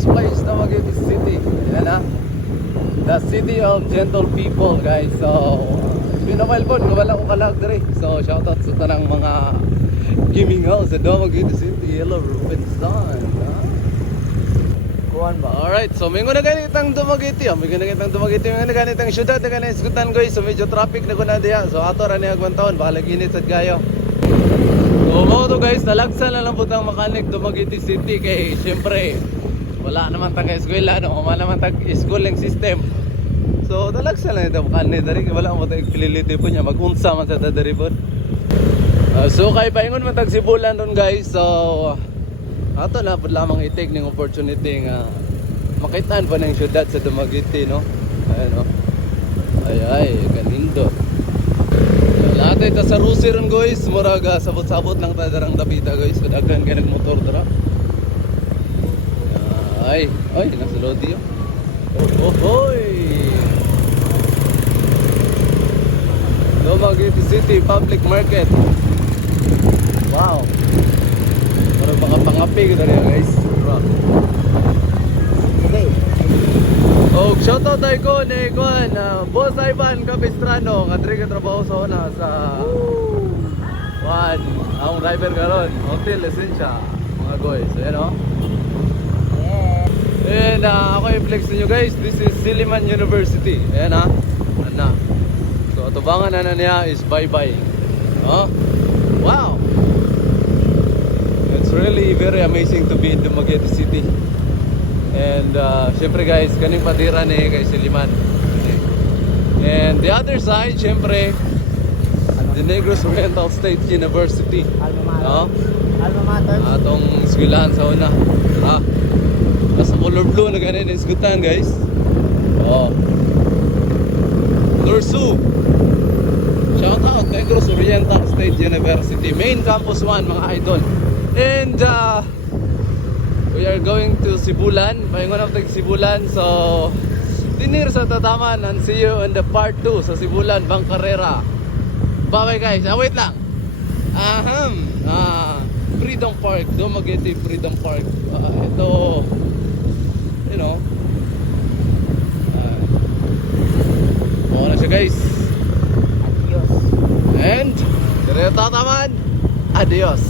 this place, Dumaguete City. Yan na. The city of gentle people, guys. So, pinamile po, wala ko kalag diri. So, shoutout sa tanang mga gaming house sa Dumaguete City. Hello, Rubenson. Kuhan ba? Alright, so may na ganitang Dumaguete. May ganitang Dumaguete, may ganitang syudad, may ganitang isgutan, guys. So, medyo traffic na kuna diya. So, ato rani agwan taon, baka init sa gayo. So, mga to guys, talagsan na lang po tang mechanic Dumaguete City. Kay, syempre, wala naman tang eskwela, no? Wala naman tang schooling system. So, talagsan lang ito mechanic. Dari, wala mo tayong kililiti po niya. Mag-unsa man sa dadari po. So, kay paingon man tag sibulan nun, guys. So, ato na po lamang i-take ng opportunity nga makitaan pa ng syudad sa Dumaguete, no? Ayan, no? Ay, kanindot. Lahat ito sa Rusi ron, guys. Murag sabot-sabot lang tadarang tapita, guys. Kadaghan kayo nagmotor dara. Ay, nasa Lodi yun. Hoy! Dumaguete City Public Market. Wow! Parang mga pangapi ko na guys. Oh, shoutout tayo ko ni Kuan, Boss Ivan Capistrano, nga diri ka trabaho sa una sa Juan, ang driver karon, Hotel Essentia, mga guys. So yan o. And ako i-flex ninyo guys, this is Silliman University. Ayan ha. Ano. So atubangan na niya is bye-bye. Oh? Wow! It's really very amazing to be in Dumaguete City. And syempre guys, kaning patira ni kay Silliman. And the other side, syempre, the Negros Oriental State University. Alma Mater. Atong eskwelahan sa una. Ha? Nasa color blue na ganun yung isgutan, guys. Oh. Dorsu. Shout out, Negros Oriental State University. Main Campus 1, mga idol. And we are going to Sibulan. Paingon of Sibulan. So, tinir sa tataman. And see you in the part 2 sa Sibulan, Bangcarrera. Bye guys. Wait lang. Freedom Park. Dumaguete Freedom Park. Ito, you know. Na siya guys. Adios. And, dire tataman. Adios.